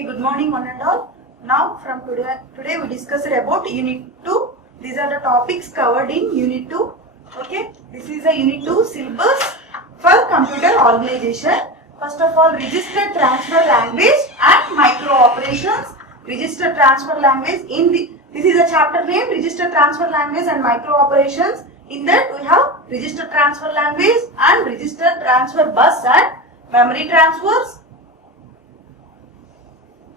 Okay, good morning one and all. Now from today we discussed about Unit 2. These are the topics covered in Unit 2. Okay, this is a Unit 2 syllabus for computer organization. First of all, register transfer language and micro operations. Register transfer language this is a chapter name, register transfer language and micro operations. In that we have register transfer language and register transfer bus and memory transfers.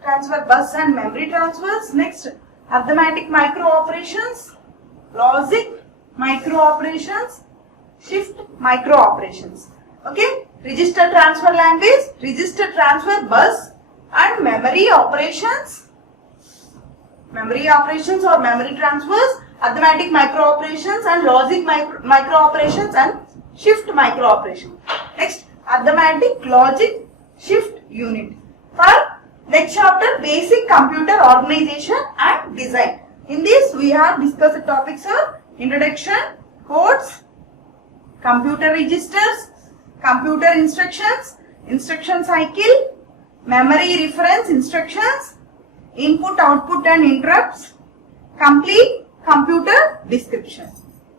Transfer bus and memory transfers. Next, arithmetic micro operations, logic micro operations, shift micro operations. Okay, register transfer language, register transfer bus and memory operations or memory transfers, arithmetic micro operations and logic micro operations and shift micro operation. Next, arithmetic, logic, shift unit. For next chapter, basic computer organization and design. In this we have discussed the topics of introduction, codes, computer registers, computer instructions, instruction cycle, memory reference instructions, input, output and interrupts, complete computer description.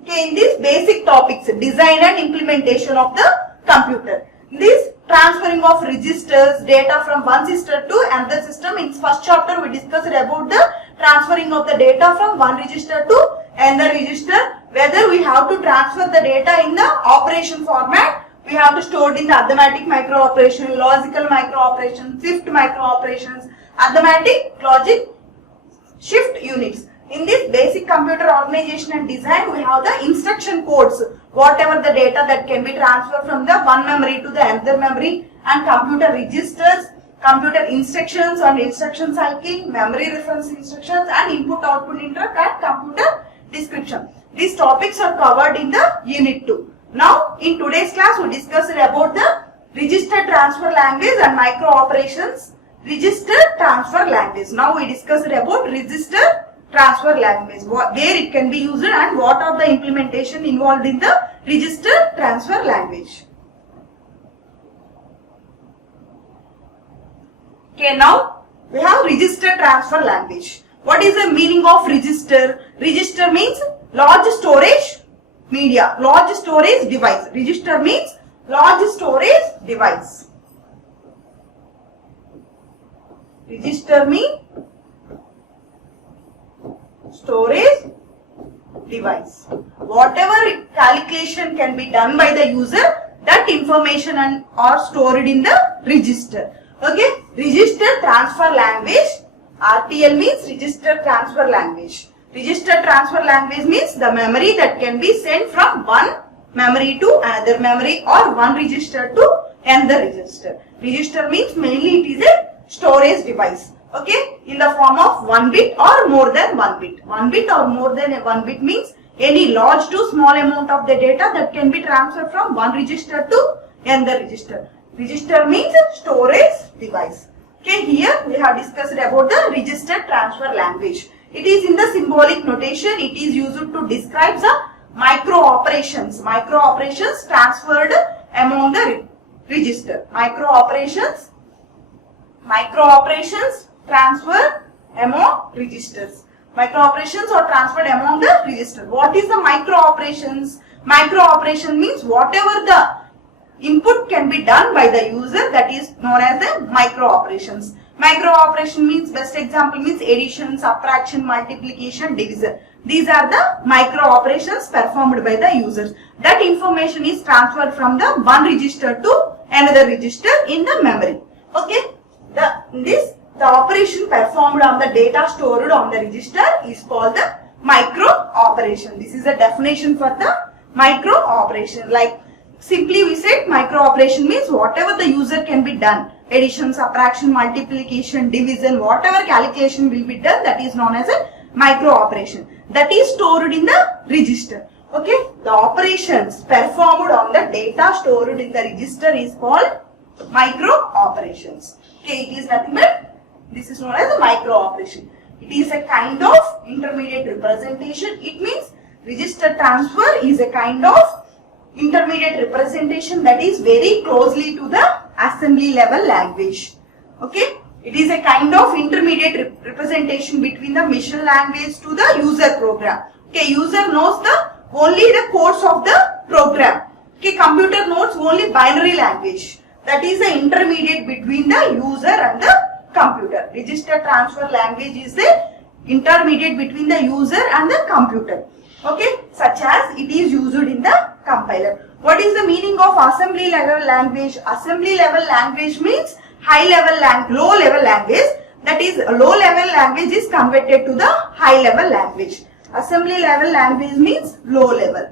Okay, in these basic topics, design and implementation of the computer. This transferring of registers, data from one system to another system. In first chapter we discussed about the transferring of the data from one register to another register. Whether we have to transfer the data in the operation format, we have to store it in the arithmetic micro operation, logical micro operation, shift micro operations, arithmetic, logic, shift units. In this basic computer organization and design, we have the instruction codes, whatever the data that can be transferred from the one memory to the another memory, and computer registers, computer instructions and instruction cycle, memory reference instructions and input, output, interrupt and computer description. These topics are covered in the Unit 2. Now, in today's class, we discussed about the register transfer language and micro operations. Register transfer language. Now, we discussed about register transfer language, where it can be used and what are the implementation involved in the register transfer language. Okay, now we have register transfer language. What is the meaning of register? Register means large storage media, large storage device. Register means large storage device. Register means storage device. Whatever calculation can be done by the user, that information are stored in the register. Okay, register transfer language. RTL means register transfer language. Register transfer language means the memory that can be sent from one memory to another memory or one register to another register. Register means mainly it is a storage device. Okay, in the form of 1 bit or more than 1 bit. 1 bit or more than 1 bit means any large to small amount of the data that can be transferred from one register to another register. Register means storage device. Okay, here we have discussed about the register transfer language. It is in the symbolic notation. It is used to describe the micro operations. Micro operations transferred among the register. Micro operations transfer among registers. Micro operations are transferred among the register. What is the micro operations? Micro operation means whatever the input can be done by the user, that is known as the micro operations. Micro operation means, best example means addition, subtraction, multiplication, division. These are the micro operations performed by the users. That information is transferred from the one register to another register in the memory. Okay. The operation performed on the data stored on the register is called the micro operation. This is a definition for the micro operation. Like simply we said micro operation means whatever the user can be done. Addition, subtraction, multiplication, division, whatever calculation will be done, that is known as a micro operation. That is stored in the register. Okay, the operations performed on the data stored in the register is called micro operations. Okay, it is nothing but this is known as a micro operation. It is a kind of intermediate representation. It means register transfer is a kind of intermediate representation that is very closely to the assembly level language. Okay, It is a kind of intermediate representation between the machine language to the user program. Okay, user knows only the codes of the program. Okay, computer knows only binary language. That is the intermediate between the user and the computer. Register transfer language is the intermediate between the user and the computer. Okay, such as it is used in the compiler. What is the meaning of assembly level language? Assembly level language means low level language. That is, low level language is converted to the high level language. Assembly level language means low level.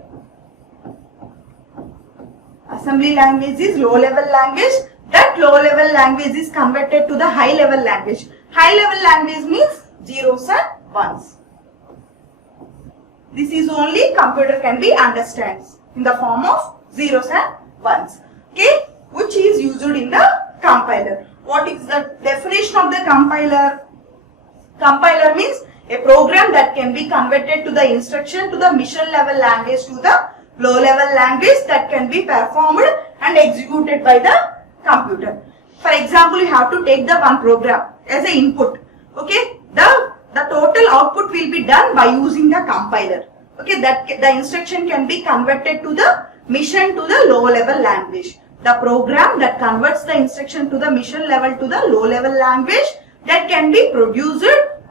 Assembly language is low level language. That low level language is converted to the high level language. High level language means zeros and ones. This is only computer can be understands in the form of zeros and ones. Okay, which is used in the compiler. What is the definition of the compiler? Compiler means a program that can be converted to the instruction to the mission level language to the low level language that can be performed and executed by the computer. For example, you have to take the one program as an input. Okay, the total output will be done by using the compiler. Okay, that the instruction can be converted to the mission to the low level language. The program that converts the instruction to the mission level to the low level language that can be produced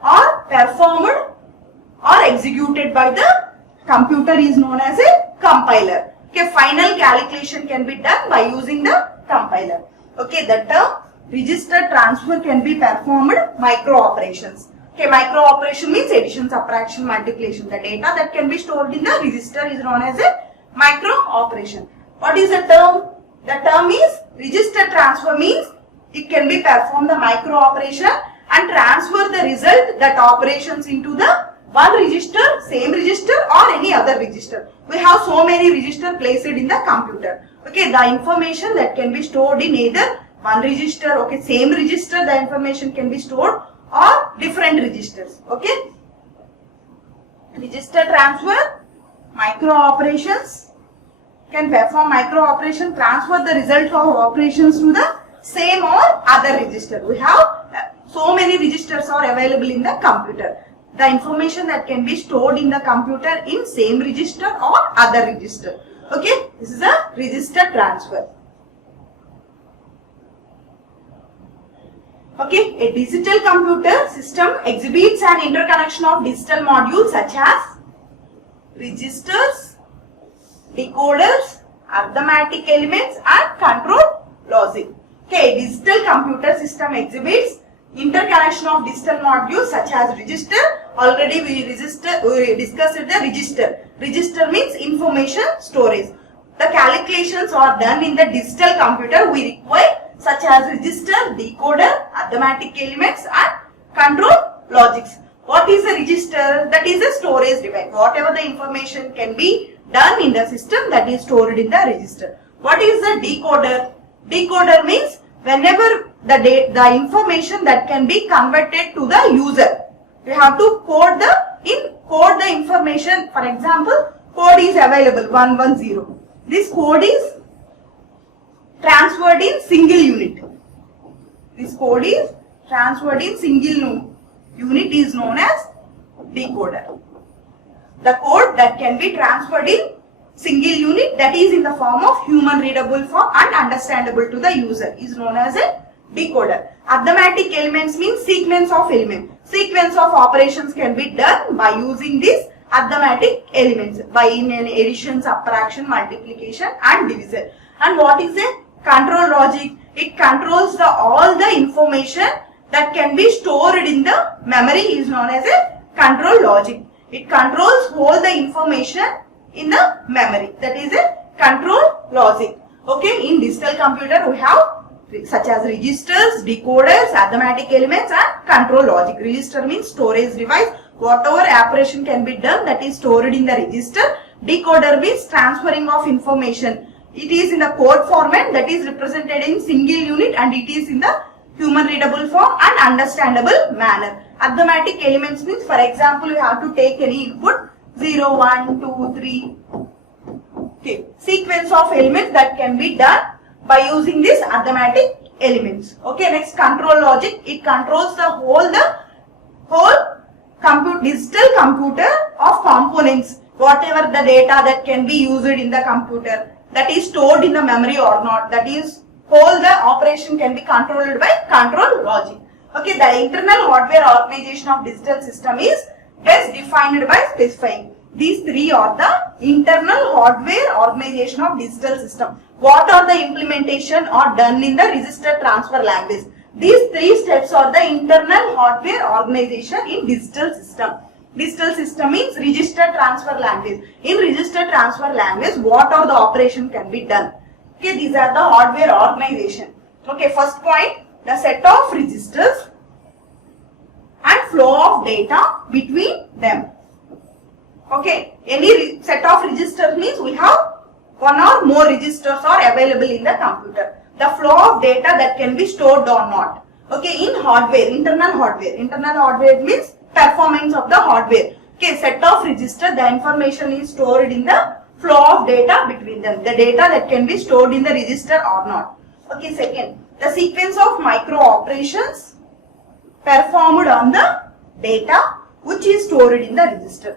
or performed or executed by the computer is known as a compiler. Okay, final calculation can be done by using the compiler. Okay, the term register transfer can be performed micro operations. Okay, micro operation means addition, subtraction, multiplication. The data that can be stored in the register is known as a micro operation. What is the term? The term is register transfer means it can be performed the micro operation and transfer the result that operations into the one register, same register or any other register. We have so many registers placed in the computer. Okay, the information that can be stored in either one register, okay, same register, the information can be stored or different registers. Okay, register transfer, micro operations, can perform micro operation, transfer the result of operations to the same or other register. We have so many registers are available in the computer. The information that can be stored in the computer in same register or other register. Okay, this is a register transfer. Okay, a digital computer system exhibits an interconnection of digital modules such as registers, decoders, arithmetic elements and control logic. Okay, digital computer system exhibits interconnection of digital modules such as register. Already we discussed the register. Register means information storage. The calculations are done in the digital computer we require such as register, decoder, arithmetic elements and control logics. What is a register? That is a storage device. Whatever the information can be done in the system that is stored in the register. What is the decoder? Decoder means whenever the information that can be converted to the user. We have to code the information. For example, code is available 110. This code is transferred in single unit. This code is transferred in single unit is known as decoder. The code that can be transferred in single unit that is in the form of human readable form and understandable to the user is known as a decoder. Arithmetic elements means sequence of elements. Sequence of operations can be done by using these arithmetic elements by in an addition, subtraction, multiplication and division. And what is a control logic? It controls all the information that can be stored in the memory is known as a control logic. It controls all the information in the memory. That is a control logic. Okay, in digital computer we have such as registers, decoders, arithmetic elements and control logic. Register means storage device. Whatever operation can be done that is stored in the register. Decoder means transferring of information. It is in the code format that is represented in single unit and it is in the human readable form and understandable manner. Arithmetic elements means, for example, you have to take any input 0, 1, 2, 3. Okay, sequence of elements that can be done by using this arithmetic elements. Okay, next control logic. It controls the whole digital computer of components, whatever the data that can be used in the computer, that is stored in the memory or not, that is whole the operation can be controlled by control logic. Okay, the internal hardware organization of digital system is best defined by specifying. These three are the internal hardware organization of digital system. What are the implementation are done in the register transfer language? These three steps are the internal hardware organization in digital system. Digital system means register transfer language. In register transfer language, what are the operation can be done? Okay, these are the hardware organization. Okay, first point, the set of registers and flow of data between them. Okay, any set of registers means we have one or more registers are available in the computer. The flow of data that can be stored or not. Okay, in hardware, internal hardware means performance of the hardware. Okay, set of register, the information is stored in the flow of data between them. The data that can be stored in the register or not. Okay, second, the sequence of micro operations performed on the data which is stored in the register.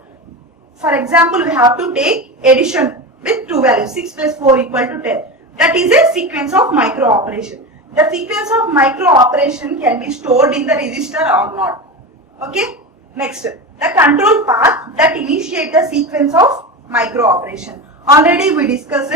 For example, we have to take addition with two values, 6 plus 4 equal to 10. That is a sequence of micro operation. The sequence of micro operation can be stored in the register or not. Okay. Next, the control path that initiate the sequence of micro operation. Already we discussed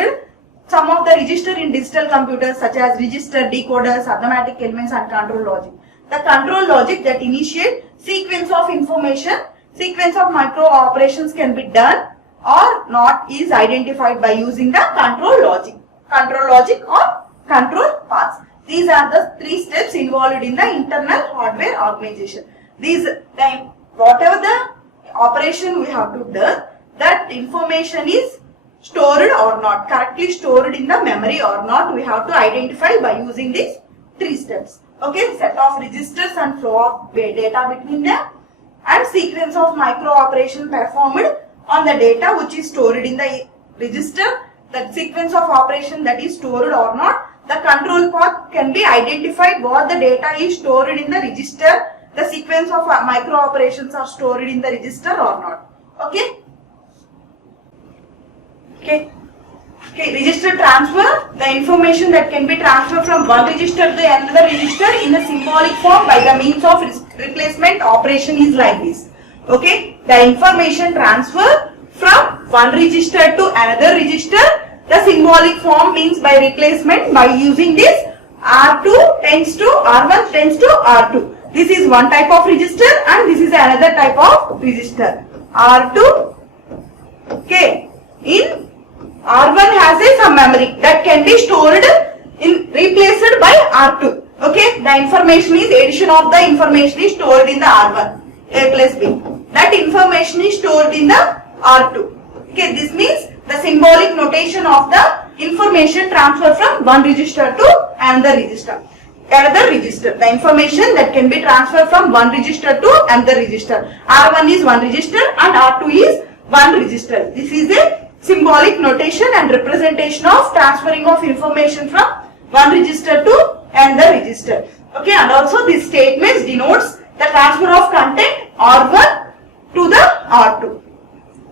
some of the register in digital computers such as register, decoders, arithmetic elements and control logic. The control logic that initiate sequence of information, sequence of micro operations can be done or not is identified by using the control logic or control paths. These are the three steps involved in the internal hardware organization. Whatever the operation we have to do, that information is stored or not, correctly stored in the memory or not, we have to identify by using these three steps. Okay, set of registers and flow of data between them and sequence of micro operation performed on the data which is stored in the register, that sequence of operation that is stored or not. The control path can be identified what the data is stored in the register, the sequence of micro operations are stored in the register or not. Okay. Register transfer, the information that can be transferred from one register to another register in a symbolic form by the means of replacement operation is like this. Okay, the information transfer from one register to another register, the symbolic form means by replacement by using this R2 tends to R1 tends to R2. This is one type of register and this is another type of register. R2, okay, in R1 has some memory that can be stored in replaced by R2. Okay, the information is addition of the information is stored in the R1, A plus B. That information is stored in the R2. Okay, this means the symbolic notation of the information transfer from one register to another register. The information that can be transferred from one register to another register. R1 is one register and R2 is one register. This is a symbolic notation and representation of transferring of information from one register to another register. Okay, and also this statement denotes the transfer of content R1 to the R2.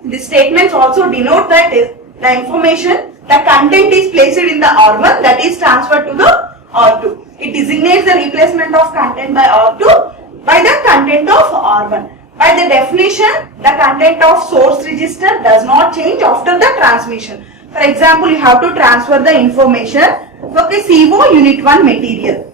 These statements also denote that the information, the content is placed in the R1 that is transferred to the R2. It designates the replacement of content by R2 by the content of R1. By the definition, the content of source register does not change after the transmission. For example, you have to transfer the information. Okay, CO unit 1 material.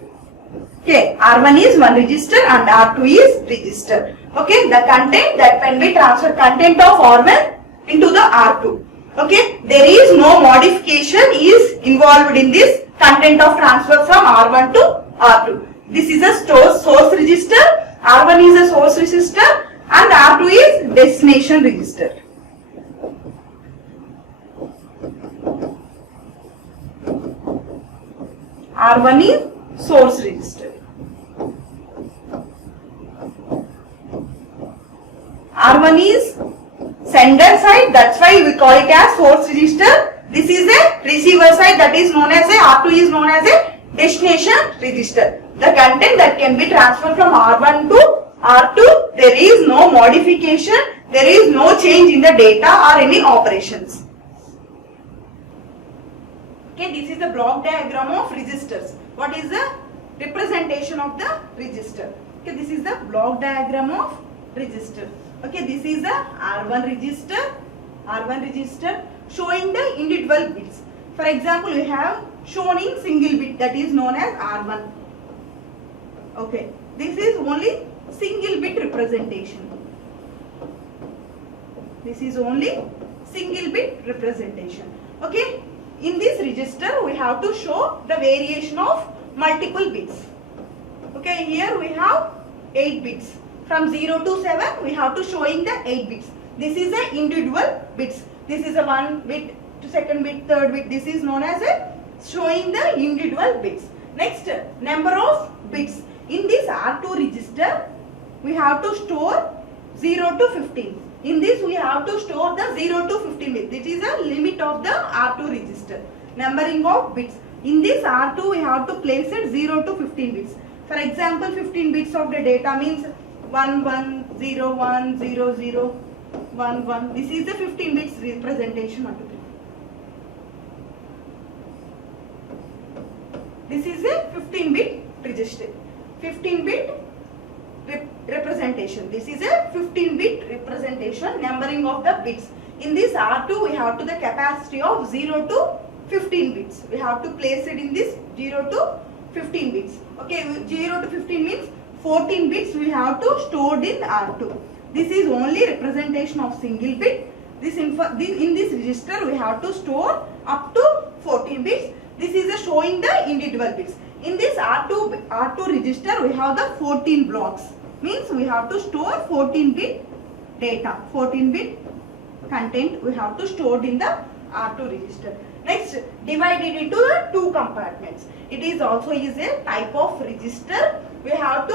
Okay, R1 is one register and R2 is register. Okay, the content that can be transferred, content of R1 into the R2. Okay, there is no modification is involved in this content of transfer from R1 to R2. This is a source register, R1 is a source register and R2 is destination register. R1 is source register. R1 is sender side, that's why we call it as source register. This is a receiver side, that is known as a R2 is known as a destination register. The content that can be transferred from R1 to R2, there is no modification, there is no change in the data or any operations. Okay, this is the block diagram of registers. What is the representation of the register? Okay, this is the block diagram of register. Okay, this is the R1 register showing the individual bits. For example, we have shown in single bit, that is known as R1. Okay, this is only single bit representation. This is only single bit representation. Okay, in this register we have to show the variation of multiple bits. Okay, here we have 8 bits. From 0 to 7 we have to showing the 8 bits. This is the individual bits. This is a 1 bit to second bit, third bit. This is known as a showing the individual bits. Next, number of bits. In this R2 register we have to store 0 to 15. In this we have to store the 0 to 15 bits. This is the limit of the R2 register. Numbering of bits. In this R2 we have to place it 0 to 15 bits. For example, 15 bits of the data means 1 1 0 1 0 0 1 1. This is the 15 bits representation. This is a 15 bit register. 15 bit representation. This is a 15 bit representation, numbering of the bits. In this R2 we have to the capacity of 0 to 15 bits. We have to place it in this 0 to 15 bits. Okay, 0 to 15 means 14 bits we have to stored in R2. This is only representation of single bit. In this register we have to store up to 14 bits. This is a showing the individual bits. In this R2 register we have the 14 blocks. Means we have to store 14 bit data. 14 bit content we have to store in the R2 register. Next, divide it into the 2 compartments. It is also is a type of register. We have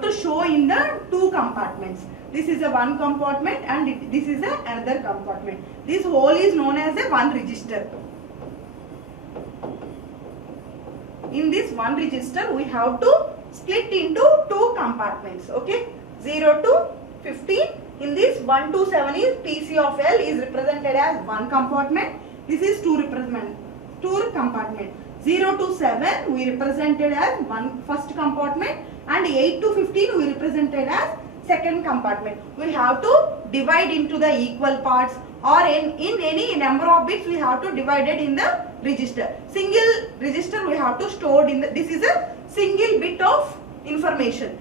to show in the 2 compartments. This is a one compartment and this is another compartment. This whole is known as a one register. In this one register we have to split into 2 compartments. Okay, 0 to 15. In this 1 to 7 is PC of L is represented as one compartment. This is 2 compartment. 0 to 7 we represented as first compartment and 8 to 15 we represented as second compartment. We have to divide into the equal parts, or in any number of bits we have to divide it in the register. Single register we have to store in the, this is a single bit of information.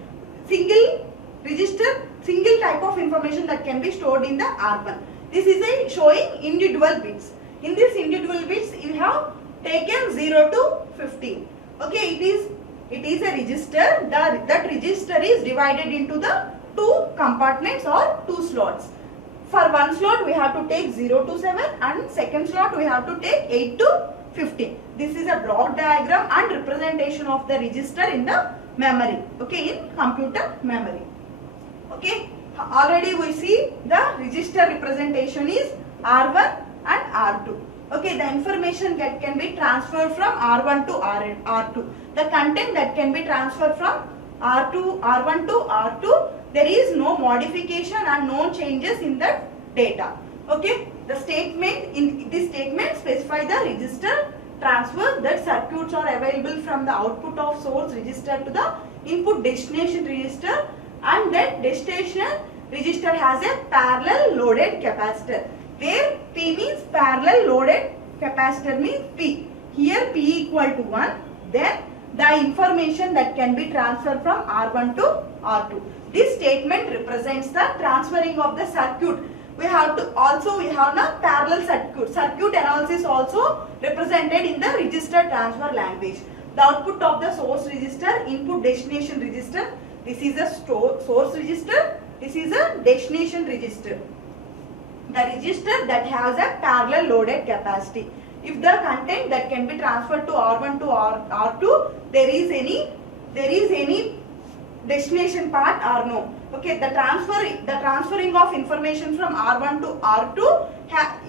Single register, single type of information that can be stored in the R1. This is a showing individual bits. In this individual bits you have taken 0 to 15. Okay, it is a register. That register is divided into the 2 compartments or 2 slots. For one slot we have to take 0 to 7 and second slot we have to take 8 to 15. This is a block diagram and representation of the register in the memory. Okay, in computer memory. Okay, already we see the register representation is R1 and R2. Okay, the information that can be transferred from R1 to R2. The content that can be transferred from R1 to R2, there is no modification and no changes in the data. Okay, the statement in this statement specify the register transfer that circuits are available from the output of source register to the input destination register, and that destination register has a parallel loaded capacitor, where P means parallel loaded capacitor means P. Here P equal to 1, then the information that can be transferred from R1 to R2. This statement represents the transferring of the circuit. We have a parallel circuit analysis also represented in the register transfer language. The output of the source register, input destination register. This is a source register. This is a destination register. The register that has a parallel loaded capacity. If the content that can be transferred to R1 to R2, there is any destination part or no. Okay, the transferring of information from R1 to R2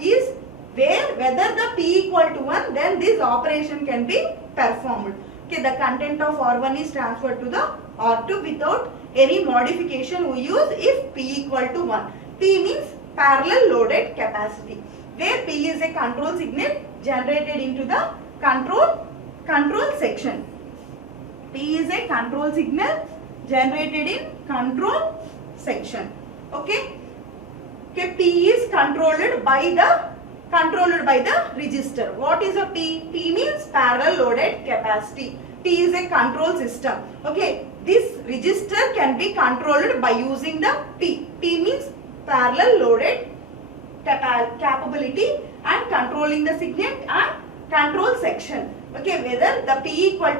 is where whether the P equal to 1, then this operation can be performed. Okay, the content of R1 is transferred to the R2 without any modification we use if P equal to 1. P means parallel loaded capacity, where P is a control signal generated into the control section. P is a control signal generated in control section. Okay. Okay, P is controlled by the register. What is a P? P means parallel loaded capacity. P is a control system. Okay, this register can be controlled by using the P. P means parallel loaded capability and controlling the signal and control section. Okay, whether the P equal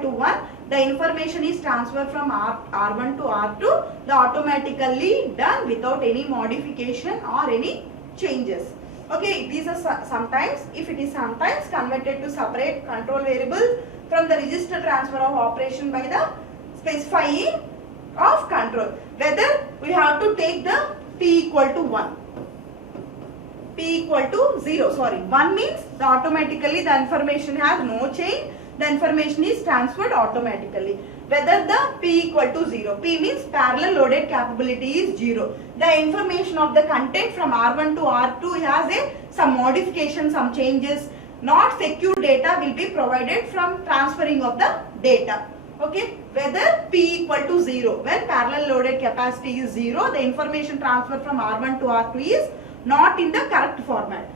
to 1, the information is transferred from R1 to R2, the automatically done without any modification or any changes. Okay, these are sometimes, if it is sometimes converted to separate control variables from the register transfer of operation by the specifying of control. Whether we have to take the P equal to 1. P equal to 0, sorry, 1 means the automatically the information has no change, the information is transferred automatically. Whether the P equal to 0, P means parallel loaded capability is 0. The information of the content from R1 to R2 has some modification, some changes, not secure data will be provided from transferring of the data. Okay, whether P equal to 0, when parallel loaded capacity is 0, the information transferred from R1 to R2 is not in the correct format.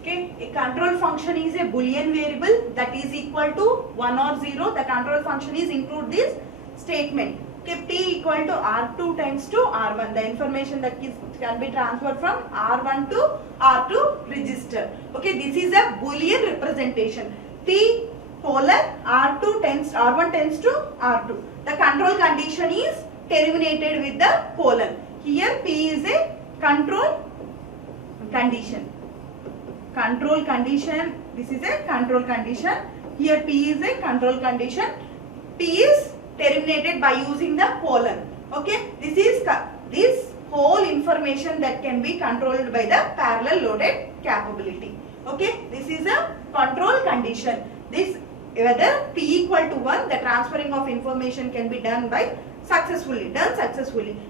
Okay, a control function is a Boolean variable that is equal to 1 or 0. The control function is include this statement. Okay, P equal to R2 times to R1. The information that can be transferred from R1 to R2 register. Okay, this is a Boolean representation. P polar R1 tends to R2. The control condition is terminated with the colon. Here P is a control condition. Control condition. This is a control condition. Here P is a control condition. P is terminated by using the colon. Okay. This whole information that can be controlled by the parallel loaded capability. Okay. This is a control condition. This whether P equal to 1, the transferring of information can be done successfully.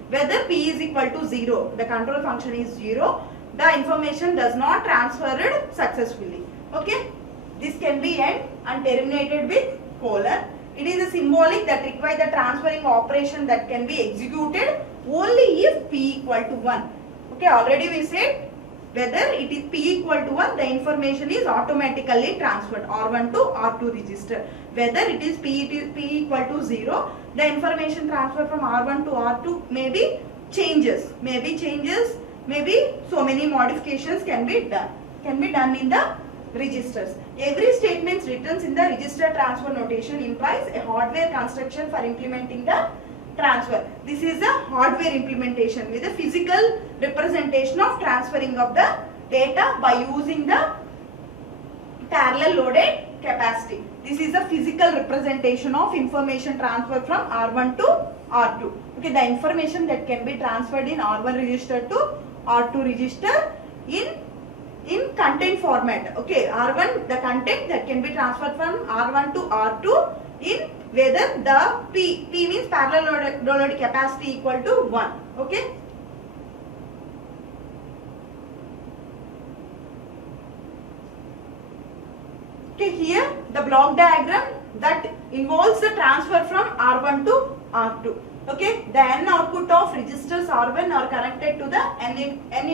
Whether P is equal to 0, the control function is 0. The information does not transferred successfully. Okay, this can be end and terminated with colon. It is a symbolic that requires the transferring operation that can be executed only if P equal to 1. Okay, already we said whether it is P equal to 1, the information is automatically transferred R1 to R2 register. Whether it is P equal to 0, the information transfer from R1 to R2 may be changes, maybe so many modifications can be done in the registers. Every statement written in the register transfer notation implies a hardware construction for implementing the transfer. This is a hardware implementation with a physical representation of transferring of the data by using the parallel loaded capacity. This is a physical representation of information transfer from R1 to R2. Okay, the information that can be transferred in R1 register to R2 register in in content format. Okay, R1, the content that can be transferred from R1 to R2 in whether the P means parallel loaded capacity equal to 1. Okay. Okay, here the block diagram that involves the transfer from R1 to R2. Okay, the n output of registers R1 are connected to the n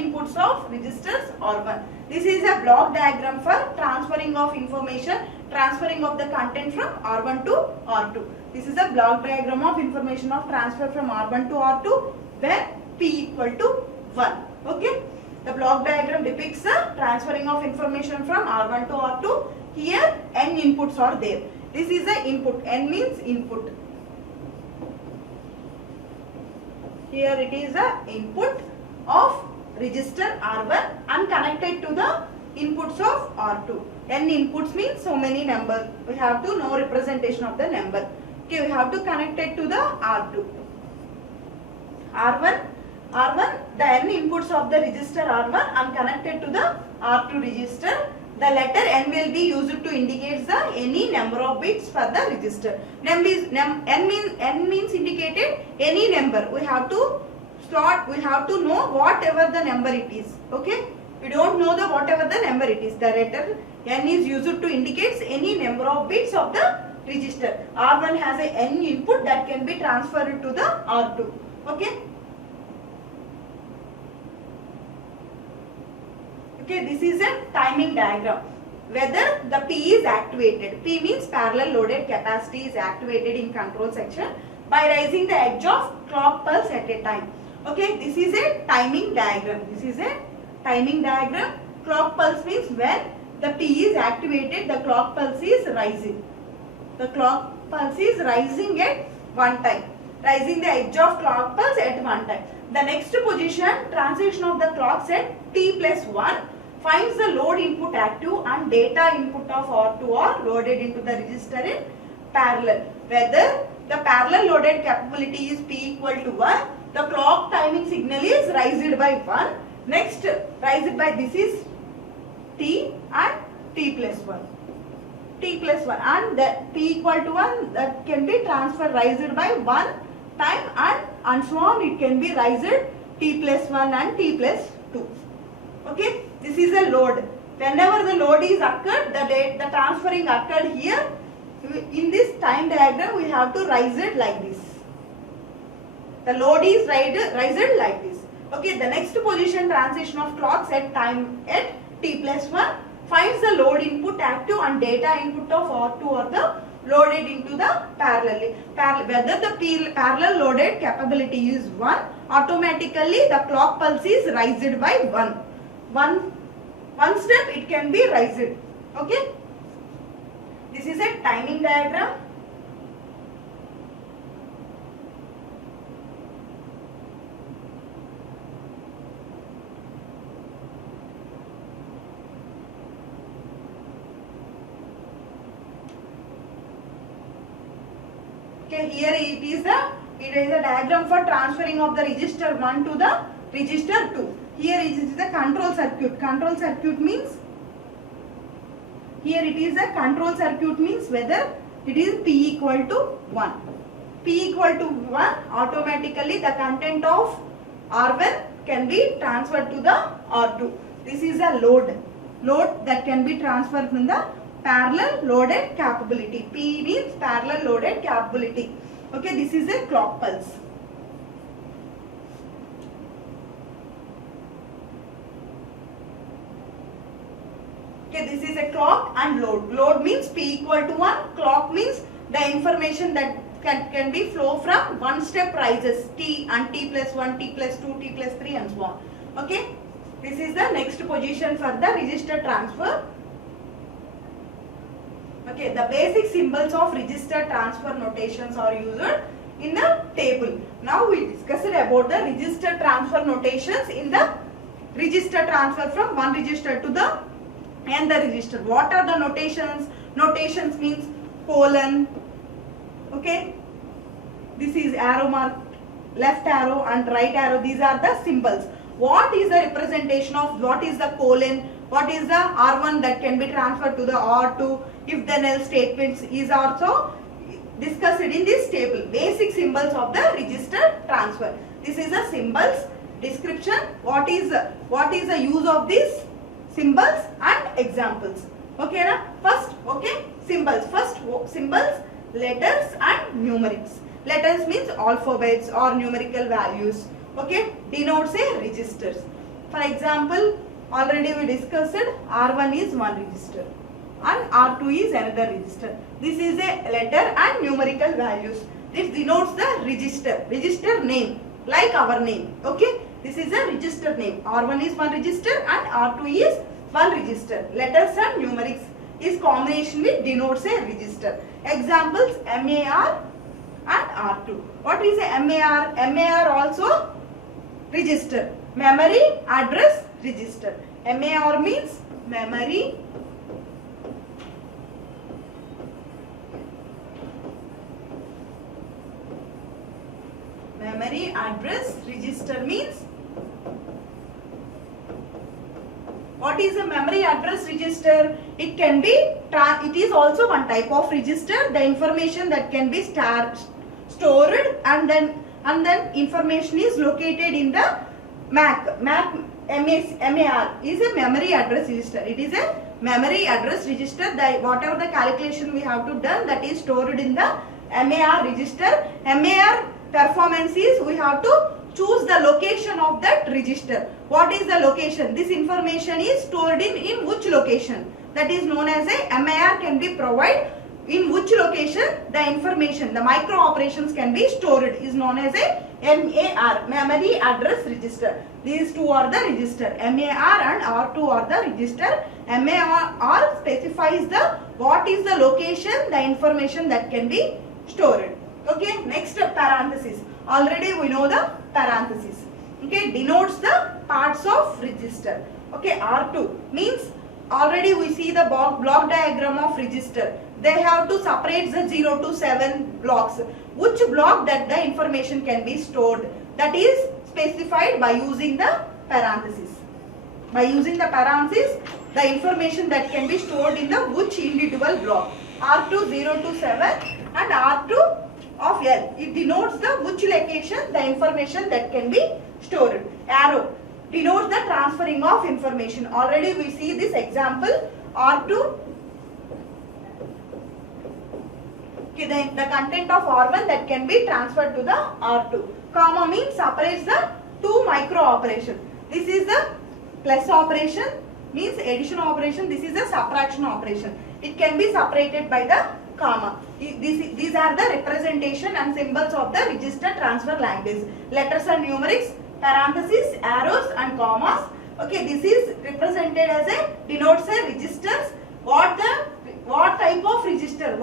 inputs of registers R1. This is a block diagram for transferring of information, transferring of the content from R1 to R2. This is a block diagram of information of transfer from R1 to R2 where P equal to 1. Okay, the block diagram depicts the transferring of information from R1 to R2. Here n inputs are there. This is the input. N means input. Here it is the input of register R1 and connected to the inputs of R2. N inputs means so many numbers. We have to know representation of the number. Okay, we have to connect it to the R2. R1, the n inputs of the register R1 and connected to the R2 register. The letter n will be used to indicate the any number of bits for the register. N means indicated any number. We have to slot. We have to know whatever the number it is. Okay. We don't know the whatever the number it is. The letter n is used to indicate any number of bits of the register. R1 has a n input that can be transferred to the R2. Okay. Okay, this is a timing diagram. Whether the P is activated. P means parallel loaded capacity is activated in control section by raising the edge of clock pulse at a time. Okay, this is a timing diagram. This is a timing diagram. Clock pulse means when the P is activated, the clock pulse is rising. The clock pulse is rising at one time. Rising the edge of clock pulse at one time. The next position, transition of the clock at T plus 1 finds the load input active and data input of R2 are loaded into the register in parallel. Whether the parallel loaded capability is P equal to 1, the clock timing signal is raised by 1. Next, raised by this is T and T plus 1. T plus 1 and the P equal to 1 that can be transferred raised by 1 time and so on it can be raised T plus 1 and T plus 2. Okay, this is a load. Whenever the load is occurred, the transferring occurred here. In this time diagram, we have to raise it like this. The load is raised like this. Okay, the next position transition of clocks at time at T plus 1 finds the load input active and data input of R2 are the loaded into the parallel. Whether the parallel loaded capability is 1, automatically the clock pulse is raised by 1. One step it can be raised. Okay. This is a timing diagram. Okay, here it is a diagram for transferring of the register 1 to the register 2. Here it is the control circuit. Control circuit means here it is a control circuit means whether it is P equal to 1. P equal to 1, automatically the content of R1 can be transferred to the R2. This is a load that can be transferred from the parallel loaded capability. P means parallel loaded capability. Okay, this is a clock pulse. Okay, this is a clock and load. Load means P equal to 1. Clock means the information that can be flow from one step rises T and T plus 1, T plus 2, T plus 3 and so on. Okay, this is the next position for the register transfer. Okay, the basic symbols of register transfer notations are used in the table. Now we discussed about the register transfer notations in the register transfer from one register to the another register. What are the notations? Notations means colon. Okay, this is arrow mark, left arrow and right arrow. These are the symbols. What is the representation of what is the colon? What is the R1 that can be transferred to the R2? If then else statements is also discussed in this table. Basic symbols of the register transfer. This is the symbols description. What is the use of these symbols and examples. Okay, na? First, okay, symbols. First, symbols, letters and numerics. Letters means alphabets or numerical values. Okay, denotes a registers. For example, already we discussed R1 is one register and R2 is another register. This is a letter and numerical values. This denotes the register name, like our name. Okay, this is a register name. R1 is one register and R2 is one register. Letters and numerics is combination with denotes a register. Examples MAR and R2. What is a MAR? MAR also register. Memory address register. MAR means memory address register means, what is a memory address register? It can be, it is also one type of register. The information that can be stored and then information is located in the MAR is a memory address register. It is a memory address register. Whatever the calculation we have to done, that is stored in the MAR register. MAR performance is, we have to choose the location of that register. What is the location? This information is stored in which location? That is known as a MAR can be provided. In which location the information, the micro operations can be stored is known as a MAR, memory address register. These two are the register. MAR and R2 are the register. MAR specifies the what is the location, the information that can be stored. Okay, next parenthesis. Already we know the parenthesis. Okay, denotes the parts of register. Okay, R2 means, already we see the block diagram of register. They have to separate the 0 to 7 blocks. Which block that the information can be stored? That is specified by using the parenthesis. By using the parenthesis, the information that can be stored in the which individual block. R2 0 to 7 and R2 of L. It denotes the which location the information that can be stored. Arrow denotes the transferring of information. Already we see this example R2. Okay, then the content of R1 that can be transferred to the R2. Comma means separates the two micro operation. This is the plus operation, means addition operation. This is the subtraction operation. It can be separated by the comma. These are the representation and symbols of the register transfer language. Letters and numerics, parentheses, arrows and commas. Okay, this is represented as a denotes a registers. What type of register?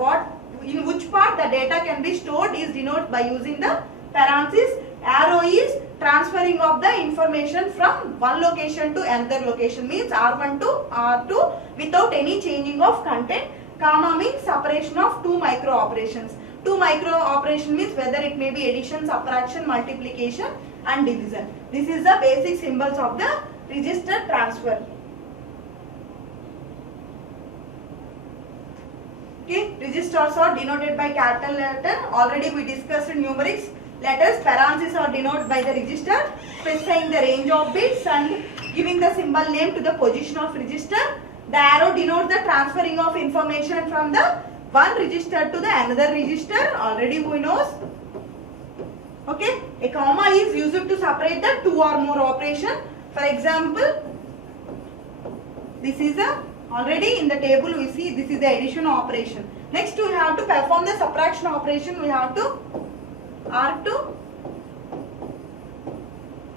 In which part the data can be stored is denoted by using the parenthesis. Arrow is transferring of the information from one location to another location, means R1 to R2 without any changing of content. Comma means separation of two micro operations. Two micro operation means whether it may be addition, subtraction, multiplication and division. This is the basic symbols of the register transfer. Okay, registers are denoted by capital letter. Already we discussed numerics. Letters, parentheses are denoted by the register, specifying the range of bits and giving the symbol name to the position of register. The arrow denotes the transferring of information from the one register to the another register. Already we know. Okay, a comma is used to separate the two or more operation. For example, this is a already in the table we see this is the addition operation. Next we have to perform the subtraction operation. We have to R2.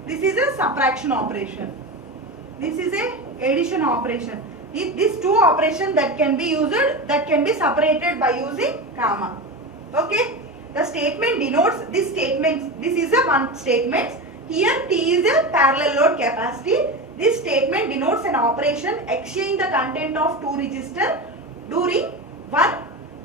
This is a subtraction operation. This is a addition operation. These two operations that can be used, that can be separated by using comma. Okay. The statement denotes this statement. This is a one statement. Here T is a parallel load capacity. This statement denotes an operation exchange the content of two registers during one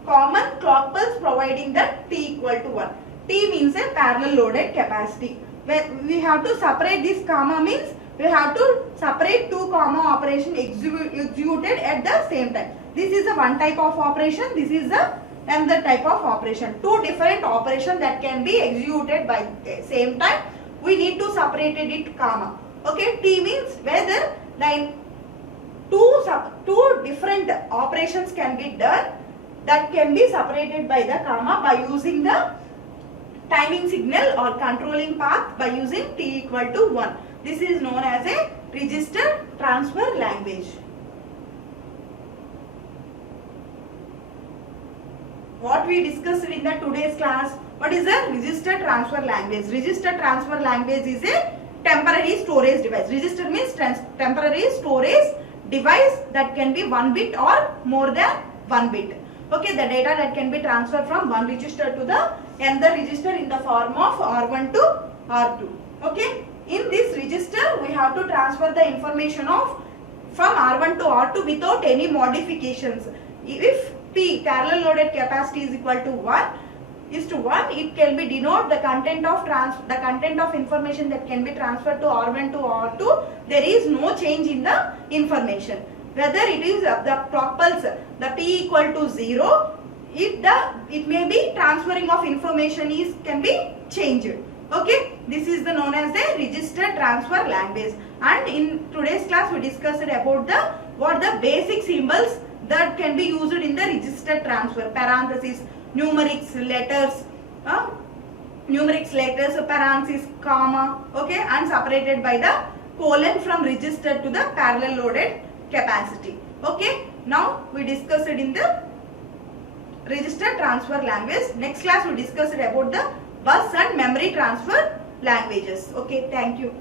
common clock pulse, providing that T equal to 1. T means a parallel loaded capacity. Where we have to separate this comma means we have to separate two comma operation executed at the same time. This is the one type of operation, this is the another type of operation. Two different operations that can be executed by the same time. We need to separate it comma. Okay, T means whether the two different operations can be done, that can be separated by the comma by using the timing signal or controlling path by using T equal to 1. This is known as a register transfer language. What we discussed in the today's class, what is a register transfer language? Register transfer language is a temporary storage device. Register means temporary storage device that can be 1 bit or more than 1 bit. Okay, the data that can be transferred from one register to the another register in the form of R1 to R2. Okay, in this register we have to transfer the information of from R1 to R2 without any modifications. If P, parallel loaded capacity, is equal to 1, it can be denote the content of information that can be transferred to R1 to R2. There is no change in the information. Whether it is the clock pulse, the P equal to 0, it may be transferring of information can be changed. Okay, this is known as a register transfer language. And in today's class we discussed about what the basic symbols that can be used in the register transfer: parenthesis, numerics, letters, parenthesis, comma, okay, and separated by the colon from register to the parallel loaded capacity. Okay, now we discussed in the register transfer language. Next class we discussed about the bus and memory transfer languages. Okay, thank you.